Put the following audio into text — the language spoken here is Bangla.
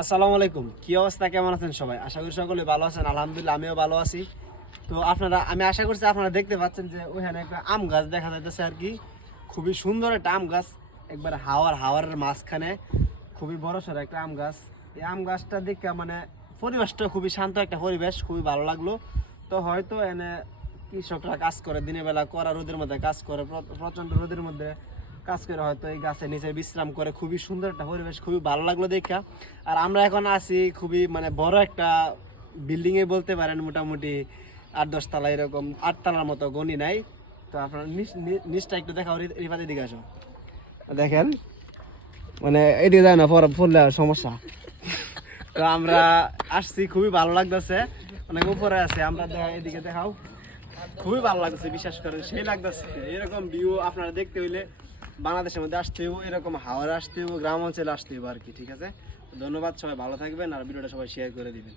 আসসালামু আলাইকুম, কি অবস্থা, কেমন আছেন সবাই? আশা করি সকলে ভালো আছেন। আলহামদুলিল্লাহ আমিও ভালো আছি। তো আমি আশা করছি আপনারা দেখতে পাচ্ছেন যে ওইখানে একটা আম গাছ দেখা যাইতেছে আর কি। খুবই সুন্দর একটা আম গাছ, একবার হাওয়ারের মাঝখানে খুবই বড় সড়ো একটা আম গাছ। এই আম গাছটা দেখে মানে পরিবেশটা খুবই শান্ত একটা পরিবেশ, খুবই ভালো লাগলো। তো হয়তো এনে কৃষকরা কাজ করে, দিনের বেলা কড়া রোদের মধ্যে কাজ করে, প্রচন্ড রোদের মধ্যে কাজ করে হয়তো এই গাছের নিচে বিশ্রাম করে। খুবই সুন্দর একটা পরিবেশ, খুবই ভালো লাগলো দেখা। আর আমরা এখন আছি খুবই মানে বড় একটা বিল্ডিং এ বলতে পারেন, মোটামুটি 8-10 তলা, এরকম 8 তলার মতো গণি নাই। তো আপনার নিচটা একটু দেখাও, রিফাতের দিকে আসো। দেখেন মানে এদিকে যায় না, পড়লে সমস্যা। তো আমরা আসছি, খুবই ভালো লাগতেছে, অনেক উপরে আছে আমরা। এদিকে দেখাও, খুবই ভালো লাগছে, বিশ্বাস করেন সেই লাগতেছে। এরকম ভিউ আপনারা দেখতে হইলে বাংলাদেশের মধ্যে আসতে হইব, এরকম হাওড়ে আসতে হইব, গ্রাম অঞ্চলে আসতে হইব আর কি। ঠিক আছে, ধন্যবাদ, সবাই ভালো থাকবেন আর ভিডিওটা সবাই শেয়ার করে দিবেন।